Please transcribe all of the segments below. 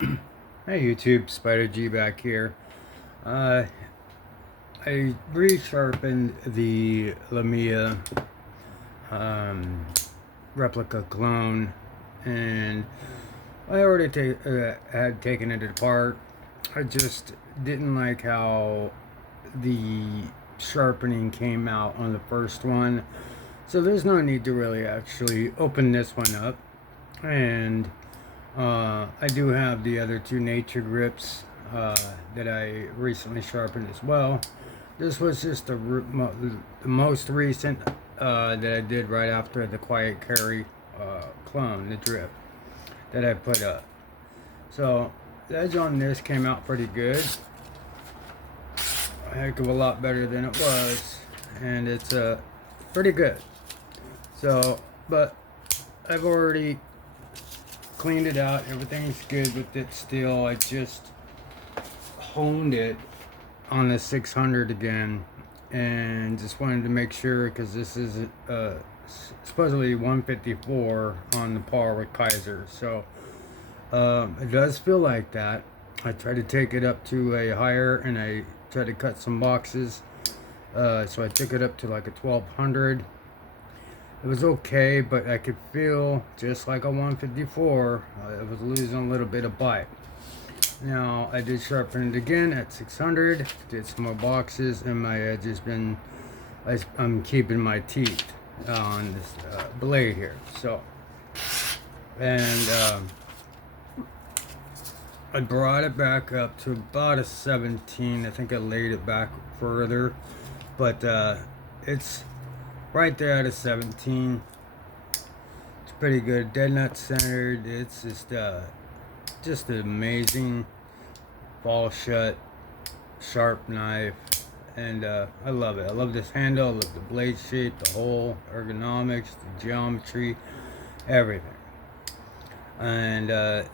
Hey YouTube, Spider G back here. Uh, I resharpened the Lamia um, replica clone, and I already had taken it apart. I just didn't like how the sharpening came out on the first one, so there's no need to really actually open this one up. And I do have the other two nature grips that I recently sharpened as well. This was just the most recent that I did right after the Quiet Carry clone, the drip that I put up. So the edge on this came out pretty good. A heck of a lot better than it was. And it's pretty good. So, but I've already cleaned it out. Everything's good with it still. I just honed it on the 600 again, and just wanted to make sure, because this is supposedly 154 on the par with Kaiser. So it does feel like that. I tried to take it up to a higher, and I tried to cut some boxes. So I took it up to like a 1200. It was okay, but I could feel just like a 154. I was losing a little bit of bite. Now I did sharpen it again at 600. Did some more boxes, and my edge has been. I'm keeping my teeth on this blade here. So, and I brought it back up to about a 17. I think I laid it back further, but it's right there at a 17. It's pretty good. Dead nut centered. It's just an amazing fall shut sharp knife, and I love it. I love this handle. I love the blade shape, the hole, ergonomics, the geometry, everything. And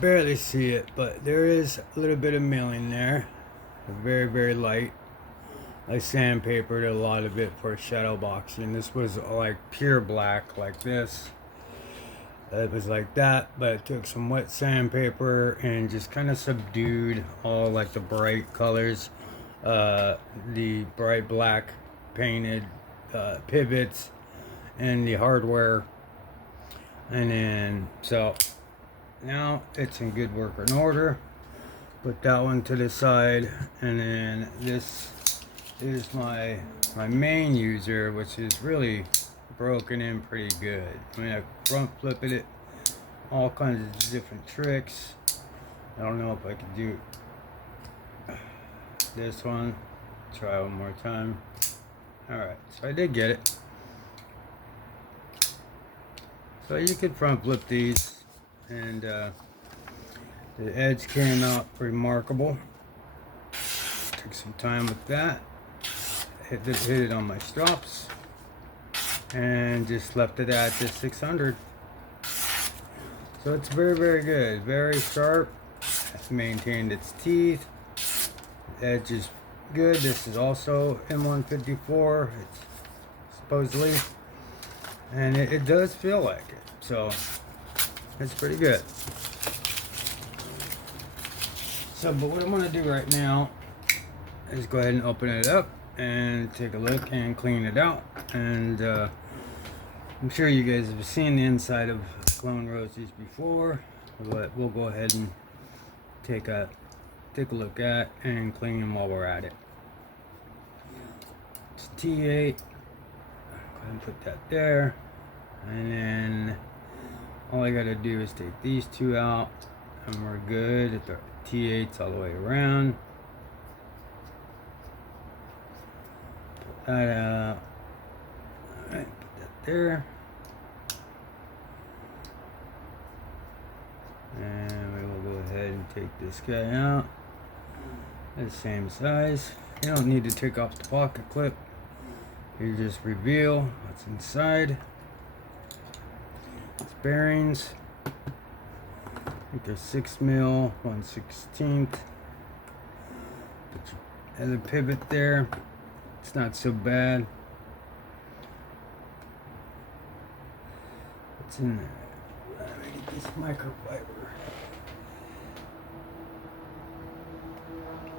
barely see it, but there is a little bit of milling there. Very, very light. I sandpapered a lot of it for shadow boxing. This was like pure black, like this. It was like that, but I took some wet sandpaper and just kind of subdued all like the bright colors, the bright black painted pivots, and the hardware. And then, so now it's in good working order. Put that one to the side, and then this is my main user, which is really broken in pretty good. I mean, I front flipping it, all kinds of different tricks. I don't know if I could do this one. Try one more time. Alright, so I did get it. So you could front flip these, and the edge came out remarkable. Took some time with that. Hit it on my stops, and just left it at the 600. So it's very, very good, very sharp. It's maintained its teeth. The edge is good. This is also M154. It's supposedly, and it does feel like it. So it's pretty good. So, but what I'm gonna do right now is go ahead and open it up and take a look and clean it out. And I'm sure you guys have seen the inside of clone Rosies before, but we'll go ahead and take a look at and clean them while we're at it. It's T8. Go ahead and put that there, and then all I gotta do is take these two out, and we're good. The T8's all the way around. Put that out. Alright, put that there. And we will go ahead and take this guy out. The same size. You don't need to take off the pocket clip. You just reveal what's inside. It's bearings. I think they're 6 mil, 1/16. Put your other pivot there. It's not so bad. What's in there? Let me get this microfiber.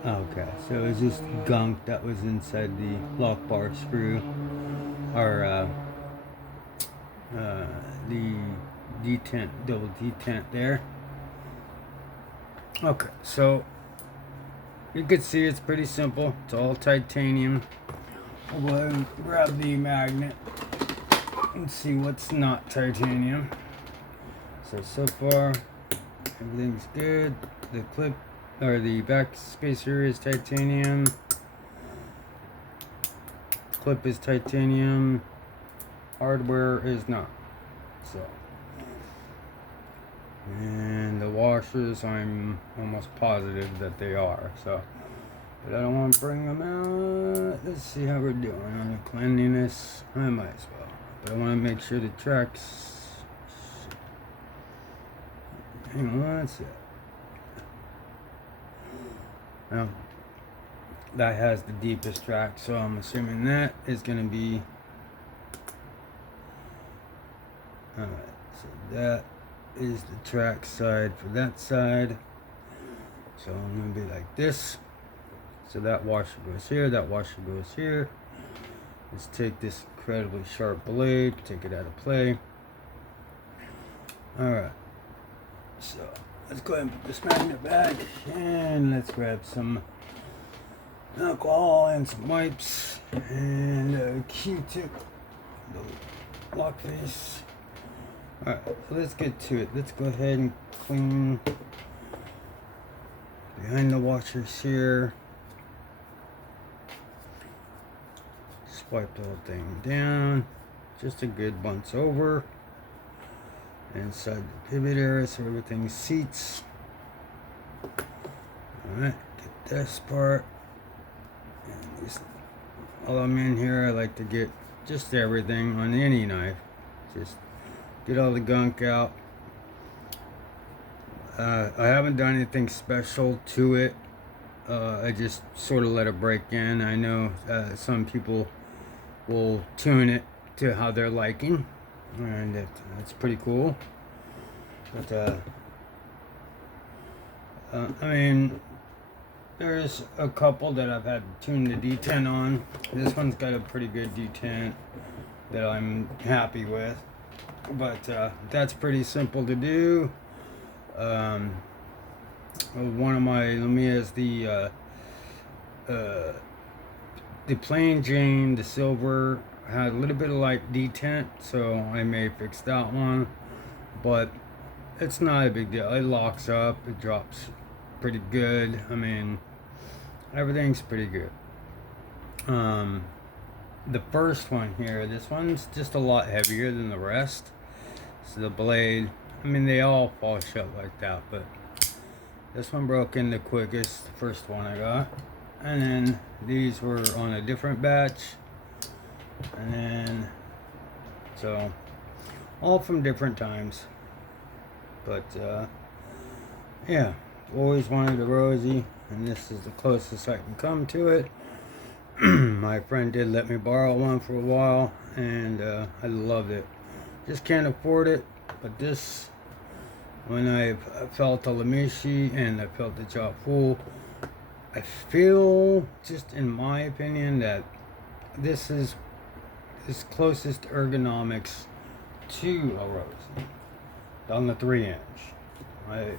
Okay, so it was just gunk that was inside the lock bar screw, or the detent, double detent there. Okay, so you can see it's pretty simple. It's all titanium. I'll go ahead and grab the magnet and see what's not titanium. So far, everything's good. The clip, or the back spacer, is titanium. Clip is titanium. Hardware is not. So, and the washers, I'm almost positive that they are. So, but I don't want to bring them out. Let's see how we're doing on the cleanliness. I might as well. But I want to make sure the tracks. Hang on, that's it. Now, that has the deepest track, so I'm assuming that is going to be. Alright, so that is the track side for that side. So I'm going to be like this. So that washer goes here, that washer goes here. Let's take this incredibly sharp blade, take it out of play. Alright, so let's go ahead and put this magnet back, and let's grab some alcohol and some wipes and a Q-tip, the lock face. Alright, so let's get to it. Let's go ahead and clean behind the washers here. Wipe the whole thing down, just a good once over. Inside the pivot area so everything seats. Alright, get this part. And just, while I'm in here, I like to get just everything on any knife. Just get all the gunk out. I haven't done anything special to it. I just sort of let it break in. I know some people will tune it to how they're liking, and it's pretty cool. But I mean, there's a couple that I've had to tune the detent on. This one's got a pretty good detent that I'm happy with, but that's pretty simple to do. One of my Lumias, the plain Jane, the silver, had a little bit of light detent, so I may fix that one, but it's not a big deal. It locks up, it drops pretty good. I mean, everything's pretty good. The first one here, this one's just a lot heavier than the rest. So the blade, I mean, they all fall shut like that, but this one broke in the quickest, the first one I got. And then these were on a different batch, and then so all from different times. But yeah, always wanted a ROSIE, and this is the closest I can come to it. My friend did let me borrow one for a while, and I loved it. Just can't afford it, but this, when I felt the Lamishi and I felt the job full, I feel, just in my opinion, that this is closest ergonomics to a ROSIE on the 3-inch. I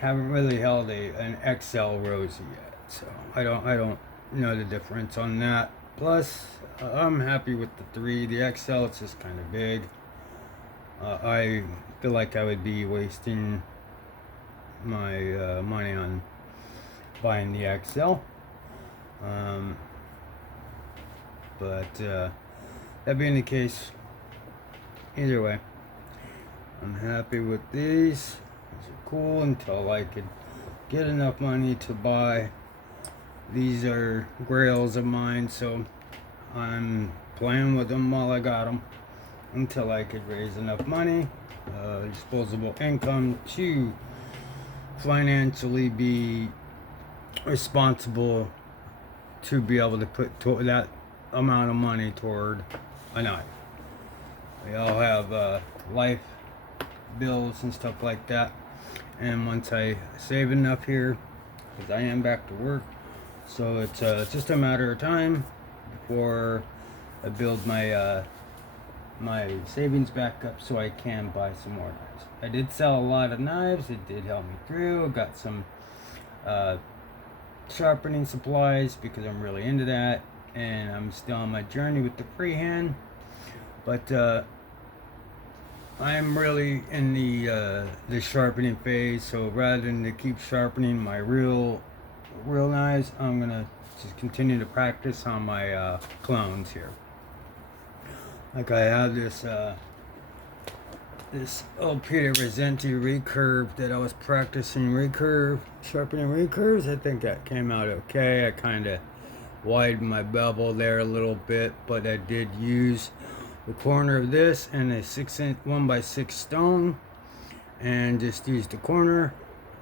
haven't really held an XL ROSIE yet, so I don't know the difference on that. Plus, I'm happy with the 3. The XL, it's just kind of big. I feel like I would be wasting my money on buying the XL. But that being the case, either way, I'm happy with these. These are cool until I could get enough money to buy. These are grails of mine, so I'm playing with them while I got them until I could raise enough money, disposable income, to financially be responsible to be able to put that amount of money toward a knife. We all have life bills and stuff like that, and once I save enough here, because I am back to work. So it's just a matter of time before I build my my savings back up so I can buy some more knives. I did sell a lot of knives. It did help me through. I got some sharpening supplies because I'm really into that, and I'm still on my journey with the freehand. But I'm really in the sharpening phase. So rather than to keep sharpening my real knives, I'm gonna just continue to practice on my clones here. Like I have this old Peter Resenti recurve that I was practicing sharpening recurves. I think that came out okay. I kind of widened my bevel there a little bit, but I did use the corner of this and a 6-inch 1x6 stone, and just used the corner,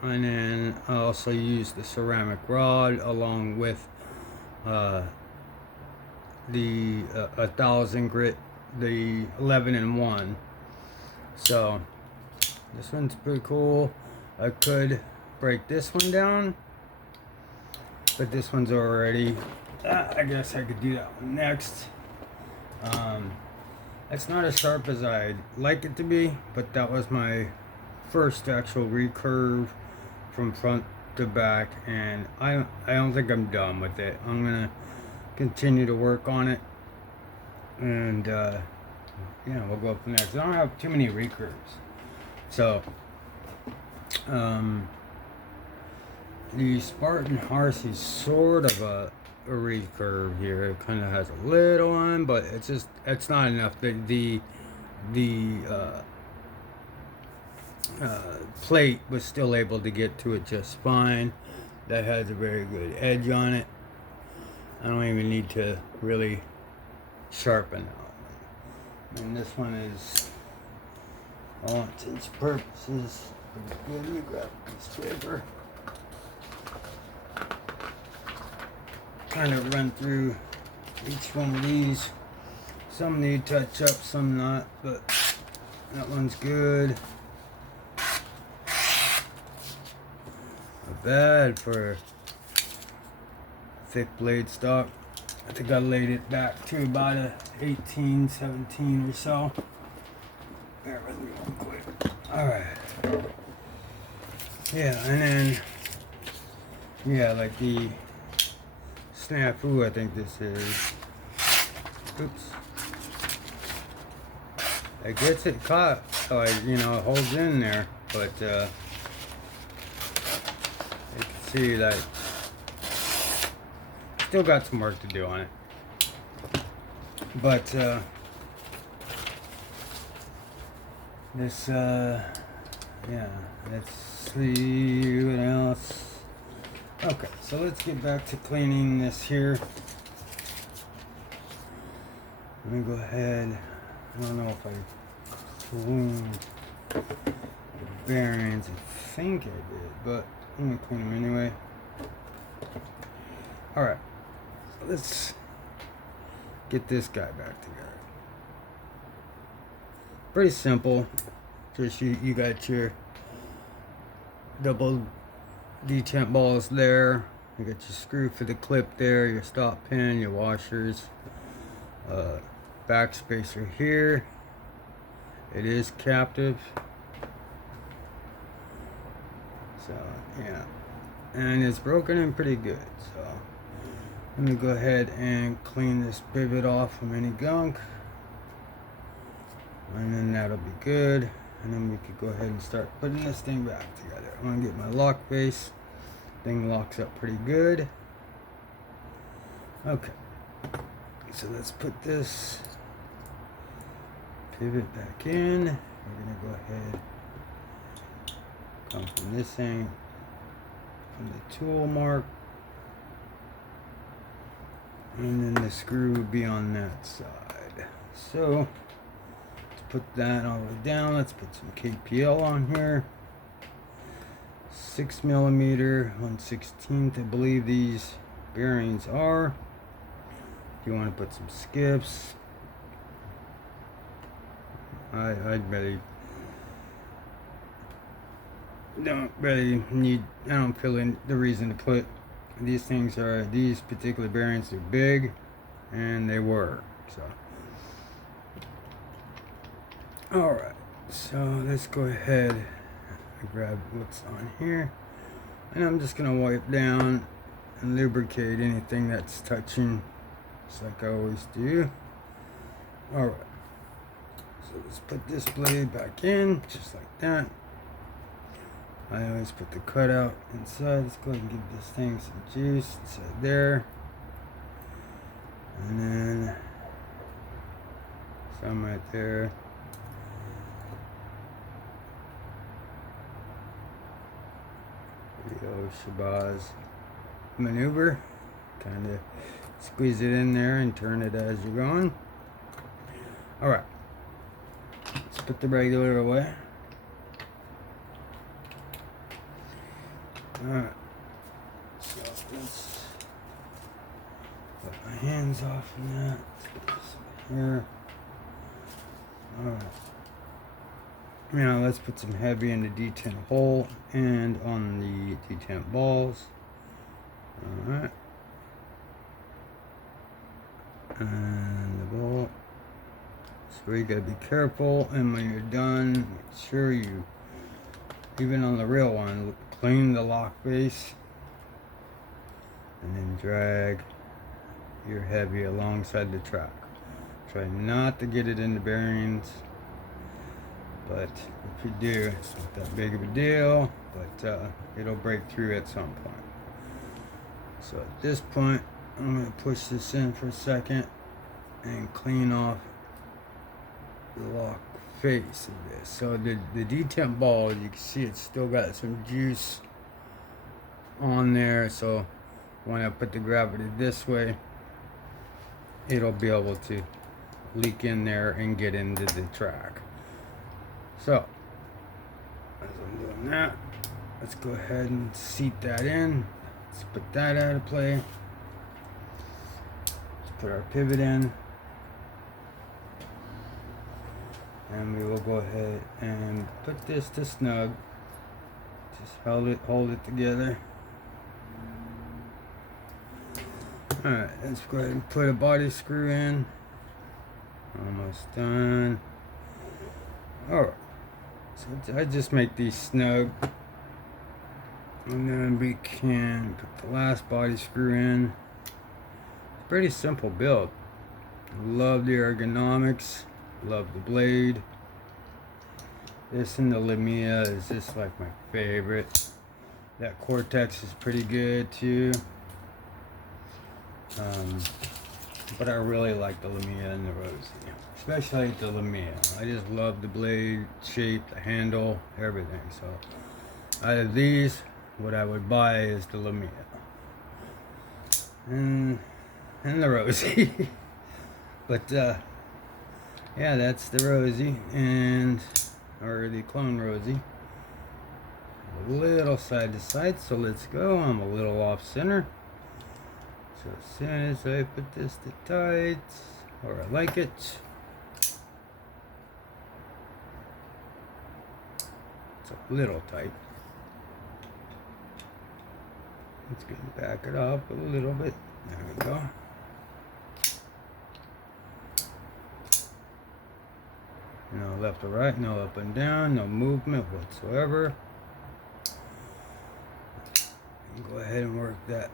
and then I also used the ceramic rod along with the 1000 grit, the 11-in-1. So this one's pretty cool. I could break this one down, but this one's already, I guess I could do that one next. It's not as sharp as I'd like it to be, but that was my first actual recurve from front to back, and I don't think I'm done with it. I'm gonna continue to work on it, and yeah, we'll go from there. 'Cause I don't have too many recurves. So the Spartan Hearth is sort of a recurve here. It kind of has a little one, but it's not enough. The plate was still able to get to it just fine. That has a very good edge on it. I don't even need to really sharpen it. And this one is, all intents and purposes, let me grab this paper. Kind of run through each one of these. Some need touch up, some not, but that one's good. Not bad for thick blade stock. I think I laid it back to about a 18, 17 or so. Bear with me real quick. Alright. Yeah, and then, yeah, like the snafu, I think this is. Oops. It gets it caught, so it holds in there, but you can see that still got some work to do on it. But this yeah, let's see what else. Okay, so let's get back to cleaning this here. Let me go ahead. I don't know if I cleaned the bearings. I think I did, but I'm gonna clean them anyway. Alright, so let's get this guy back together. Pretty simple. Just you got your double detent balls there. You got your screw for the clip there, your stop pin, your washers, back spacer here. It is captive. So yeah, and it's broken in pretty good. So let me go ahead and clean this pivot off from any gunk, and then that'll be good. And then we could go ahead and start putting this thing back together. I'm gonna get my lock face. Thing locks up pretty good. Okay, so let's put this pivot back in. We're gonna go ahead, come from this thing, from the tool mark, and then the screw would be on that side. So let's put that all the way down. Let's put some KPL on here. 6mm, 1/16, I believe these bearings are. If you want to put some skips, I'd really don't really need, I don't feel the reason to put, these particular bearings are big, and they were, so. Alright, so let's go ahead and grab what's on here, and I'm just going to wipe down and lubricate anything that's touching, just like I always do. Alright, so let's put this blade back in, just like that. I always put the cutout inside. Let's go ahead and give this thing some juice inside there. And then some right there. The Shabazz maneuver. Kind of squeeze it in there and turn it as you're going. Alright. Let's put the regular away. Alright, so let's put my hands off of that. Here. Alright. Now let's put some heavy in the detent hole and on the detent balls. Alright. And the ball. So you gotta be careful, and when you're done, make sure you, even on the real one, clean the lock base and then drag your heavy alongside the track. Try not to get it in the bearings, but if you do, it's not that big of a deal, but it'll break through at some point. So at this point, I'm going to push this in for a second and clean off the lock face of this. So the detent ball, you can see it's still got some juice on there, so when I put the gravity this way, it'll be able to leak in there and get into the track. So as I'm doing that, let's go ahead and seat that in. Let's put that out of play. Let's put our pivot in. And we will go ahead and put this to snug. Just hold it together. Alright, let's go ahead and put a body screw in. Almost done. Alright, so I just make these snug. And then we can put the last body screw in. It's a pretty simple build. Love the ergonomics. Love the blade. This and the Lumia is just like my favorite. That Cortex is pretty good too. But I really like the Lumia and the ROSIE. Especially the Lumia. I just love the blade shape, the handle, everything. So out of these, what I would buy is the Lumia. And the ROSIE. But yeah, that's the ROSIE, or the clone ROSIE. A little side to side, so let's go. I'm a little off center. So as soon as I put this to tight, or I like it, it's a little tight. Let's go back it up a little bit. There we go. No left or right, no up and down, no movement whatsoever. And go ahead and work that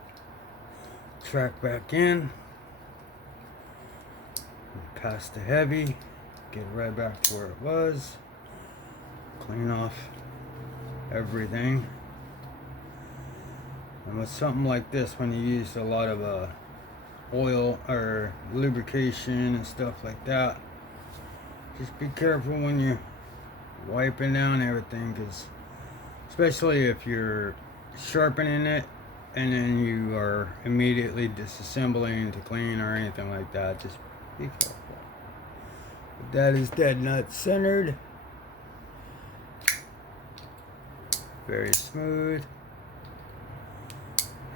track back in. Pass the heavy, get it right back to where it was. Clean off everything. And with something like this, when you use a lot of oil or lubrication and stuff like that, just be careful when you're wiping down everything, because especially if you're sharpening it and then you are immediately disassembling to clean or anything like that, just be careful. But that is dead nut centered. Very smooth.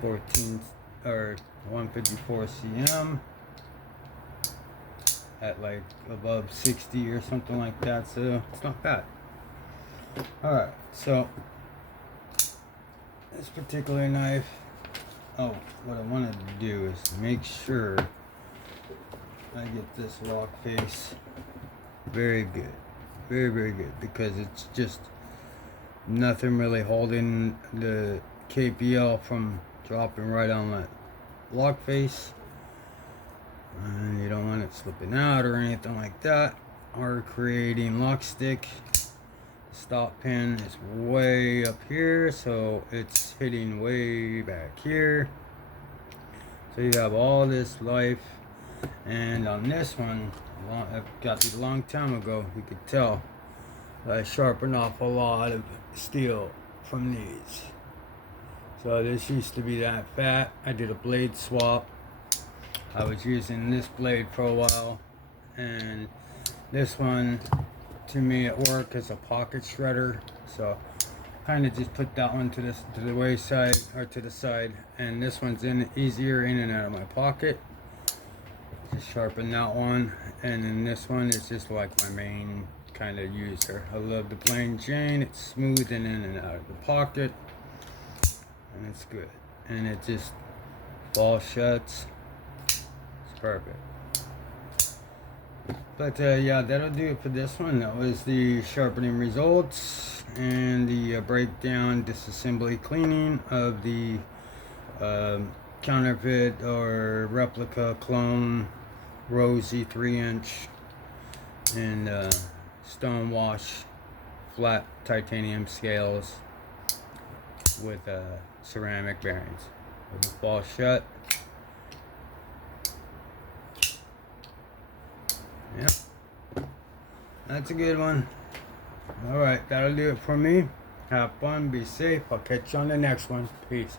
14 or 154 cm. At like above 60 or something like that, so it's not bad. Alright, so this particular knife. Oh, what I wanted to do is make sure I get this lock face very good. Very, very good, because it's just nothing really holding the KPL from dropping right on that lock face. And you don't want it slipping out or anything like that, or creating lock stick. Stop pin is way up here, so it's hitting way back here. So you have all this life. And on this one, I got it a long time ago, you could tell I sharpened off a lot of steel from these. So this used to be that fat. I did a blade swap. I was using this blade for a while, and this one, to me at work, is a pocket shredder. So kind of just put that one to the wayside, or to the side, and this one's easier in and out of my pocket. Just sharpen that one, and then this one is just like my main kind of user. I love the plain Jane. It's smooth in and out of the pocket, and it's good, and it just falls shuts. It's perfect. But yeah, that'll do it for this one. That was the sharpening results and the breakdown, disassembly, cleaning of the counterfeit or replica clone ROSIE 3-inch and stone wash flat titanium scales with ceramic bearings. It'll fall shut. Yep, that's a good one. Alright, that'll do it for me. Have fun, be safe. I'll catch you on the next one. Peace.